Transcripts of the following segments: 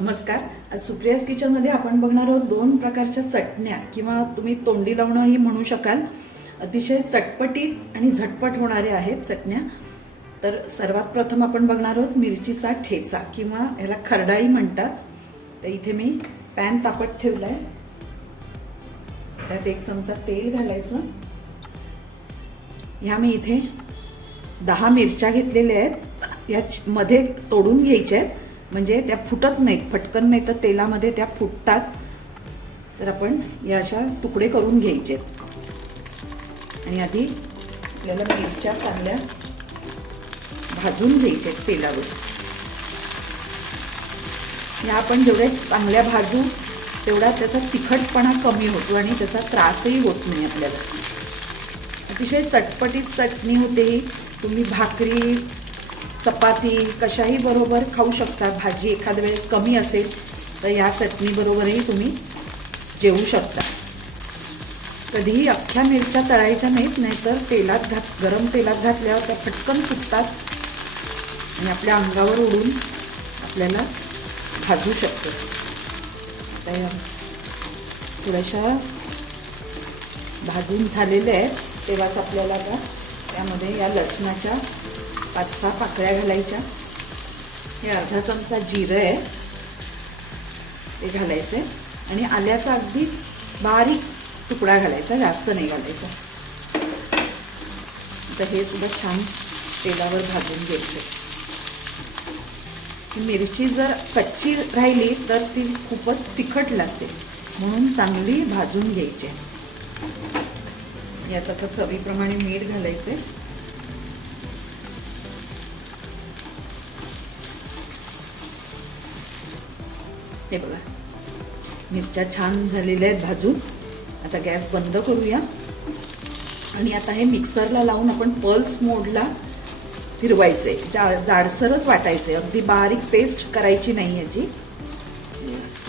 नमस्कार. आज सुप्रियाज किचनमध्ये आपण बघणार आहोत दोन प्रकारच्या चटण्या किंवा तुम्ही तोंडी लावणंही म्हणू शकाल. अतिशय चटपटीत आणि झटपट होणारे आहेत चटण्या. तर सर्वात प्रथम आपण बघणार आहोत मिरचीचा ठेचा किंवा याला खरडाई म्हणतात. तर इथे मी पॅन तापत ठेवला आहे. त्यात 1 चमचा तेल घालायचं. ह्या मी इथे 10 मिरच्या घेतलेल्या आहेत. या मध्ये तोडून घ्यायच्या आहेत म्हणजे त्या फुटत नाहीत, फटकन नाही तर तेलामध्ये त्या फुटतात. तर आपण या अशा तुकडे करून घ्यायचे आणि आधी आपल्याला मिरच्या चांगल्या भाजून घ्यायच्या तेलावर. या आपण जेवढ्या चांगल्या भाजू तेवढा त्याचा तिखटपणा कमी होतो आणि त्याचा त्रासही होत नाही आपल्याला. अतिशय चटपटीत चटणी होते ही. तुम्ही भाकरी चपाती कशाही बरोबर खाऊ शकता. भाजी एखाद्या वेळेस कमी असेल तर या चटणी बरोबरही तुम्ही जेवू शकता. कधीही अख्ख्या मिरच्या तळायच्या नाहीत, नाहीतर गरम तेलात घातल्यावर त्या पटकन फुटतात आणि आपल्या अंगावर उडून आपल्याला भाजू शकतो. आता या थोड्याशा भाजून झालेल्या आहेत तेव्हाच आपल्याला आता त्यामध्ये या लसणाच्या 5-6 पाकळ्या घालायच्या. हे अर्धा चमचा जिरं आहे ते घालायचं आणि आल्याचा अगदी बारीक तुकडा घालायचा, जास्त नाही घालायचा. तर हे सुद्धा छान तेलावर भाजून घ्यायचं. मिरची जर कच्ची राहिली तर ती खूपच तिखट लागते, म्हणून चांगली भाजून घ्यायची. यात आता चवीप्रमाणे मीठ घालायचे. हे बघा मिरच्या छान झालेल्या आहेत भाजून. आता गॅस बंद करूया आणि आता हे मिक्सरला लावून आपण पल्स मोडला फिरवायचे. जाडसरच वाटायचे, अगदी बारीक पेस्ट करायची नाही याची.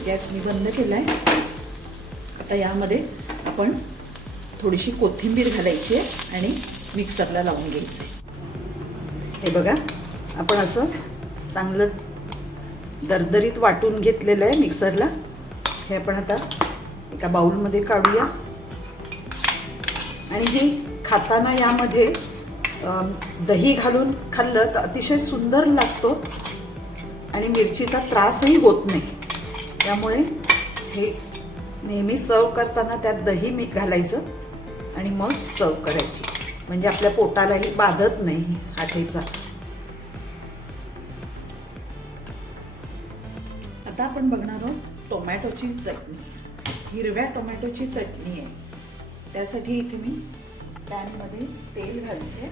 गॅस मी बंद केलाय. आता यामध्ये आपण थोडीशी कोथिंबीर घालायची आहे आणि मिक्सरला लावून घ्यायचे. हे बघा आपण असं चांगलं दरदरीत वाटून घेतलेलं आहे मिक्सरला. हे आपण आता एका बाउलमध्ये काढूया आणि हे खाताना यामध्ये दही घालून खाल्लं तर अतिशय सुंदर लागतो आणि मिरचीचा त्रासही होत नाही. त्यामुळे हे नेहमी सर्व करताना त्यात दही मीठ घालायचं आणि मग सर्व करायची, म्हणजे आपल्या पोटालाही बाधत नाही हा ठेचा. आता आपण बघणार आहोत टोमॅटोची चटणी. हिरव्या टोमॅटोची चटणी आहे. त्यासाठी इथे मी पॅनमध्ये तेल घालते.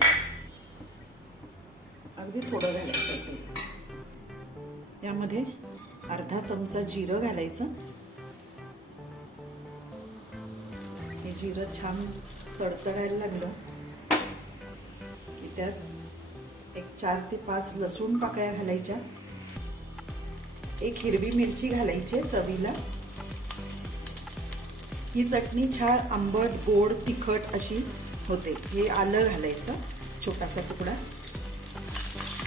अगदी थोडं घालायचं तेल. यामध्ये अर्धा चमचा जिरं घालायचं. हे जिरं छान तडतडायला लागलं की त्यात 4 ते 5 लसूण पाकळ्या घालायच्या. 1 हिरवी मिरची घालायची चवीला. ही चटणी छान आंबट, गोड, तिखट अशी होते. हे आलं घालायचं छोटासा तुकडा.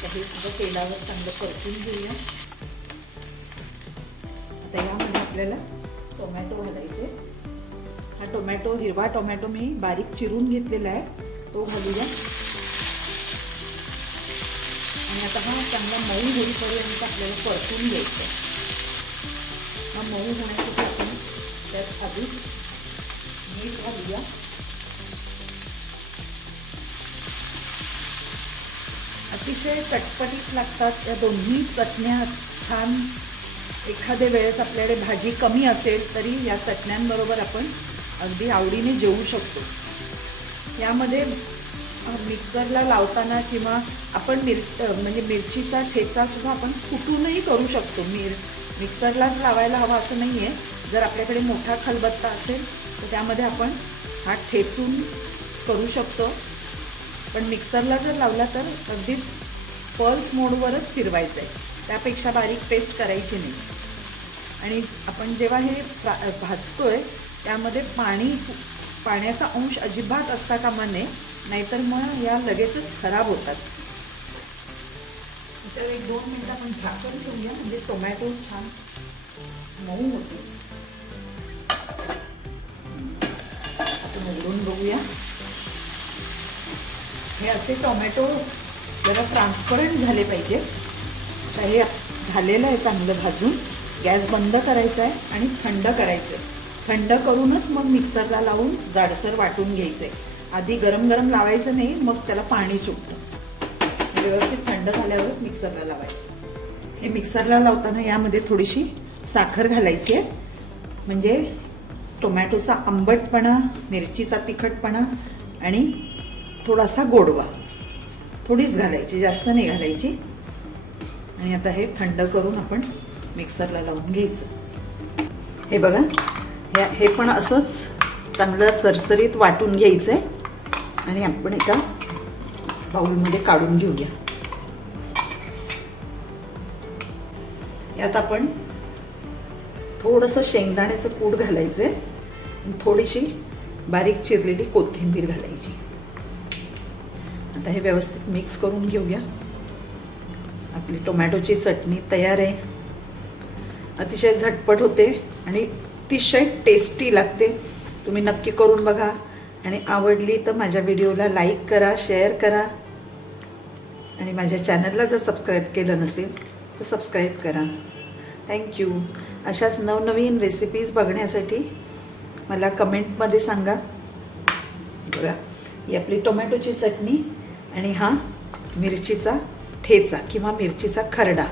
हे सुद्धा तेलावर चांगलं परतून घेऊया. आता यामध्ये आपल्याला टोमॅटो घालायचे. हा टोमॅटो, हिरवा टोमॅटो मी बारीक चिरून घेतलेला आहे, तो घालूया. आणि आता हा चांगला मऊ होईपर्यंत आपल्याला परतून घ्यायचा. हा मऊ होण्यासाठी आपण त्यात आधी मीठ घालूया. अतिशय चटपटीत लागतात या दोन्ही चटण्या. छान एखाद्या वेळेस आपल्याकडे भाजी कमी असेल तरी या चटण्यांबरोबर आपण अगदी आवडीने जेवू शकतो. यामध्ये मिक्सरला लावताना किंवा आपण म्हणजे मिरचीचा ठेचा सुद्धा आपण कुटूनही करू शकतो. मिक्सरलाच लावायला हवा असं नाही आहे. जर आपल्याकडे मोठा खलबत्ता असेल तर त्यामध्ये आपण हा ठेचून करू शकतो. पण मिक्सरला जर लावला तर अगदी पल्स मोडवरच फिरवायचं आहे. त्यापेक्षा बारीक पेस्ट करायची नाही. आणि आपण जेव्हा हे भाजतोय त्यामध्ये पाण्याचा अंश अजिबात असता कामा नये, नाहीतर मग या लगेचच खराब होतात. त्याच्यावर 1-2 मिनिटं आपण झाकण ठेवूया म्हणजे टोमॅटो छान मऊ होते. आपण उघडून बघूया. हे असे टोमॅटो जरा ट्रान्सपरंट झाले पाहिजे. तर हे झालेलं आहे चांगलं भाजून. गॅस बंद करायचा आहे आणि थंड करायचं आहे. थंड करूनच मग मिक्सरला लावून जाडसर वाटून घ्यायचं आहे. आधी गरम गरम लावायचं नाही, मग त्याला पाणी सुटतं. व्यवस्थित थंड झाल्यावरच मिक्सरला लावायचं. हे मिक्सरला लावताना यामध्ये थोडीशी साखर घालायची आहे, म्हणजे टोमॅटोचा आंबटपणा, मिरचीचा तिखटपणा आणि थोडासा गोडवा थोडीच घालायची, जास्त नाही घालायची. आणि आता हे थंड करून आपण मिक्सरला लावून घ्यायचं. हे बघा, हे पण असंच चांगलं सरसरीत वाटून घ्यायचं आहे आणि आपण एका बाउलमध्ये काढून घेऊया. यात आपण थोडंसं शेंगदाण्याचं कूट घालायचं आहे आणि थोडीशी बारीक चिरलेली कोथिंबीर घालायची. आता हे व्यवस्थित मिक्स करून घेऊया. आपली टोमॅटोची चटणी तयार आहे. अतिशय झटपट होते आणि अतिशय टेस्टी लागते. तुम्ही नक्की करून बघा आणि आवडली तर माझ्या व्हिडिओला लाईक करा, शेअर करा आणि माझ्या चॅनलला जर सबस्क्राईब केलं नसेल तर सबस्क्राईब करा. थँक्यू. अशाच नवनवीन रेसिपीज बघण्यासाठी मला कमेंटमध्ये सांगा. बघा, ही आपली टोमॅटोची चटणी आणि हा मिरचीचा ठेचा किंवा मिरचीचा खरडा.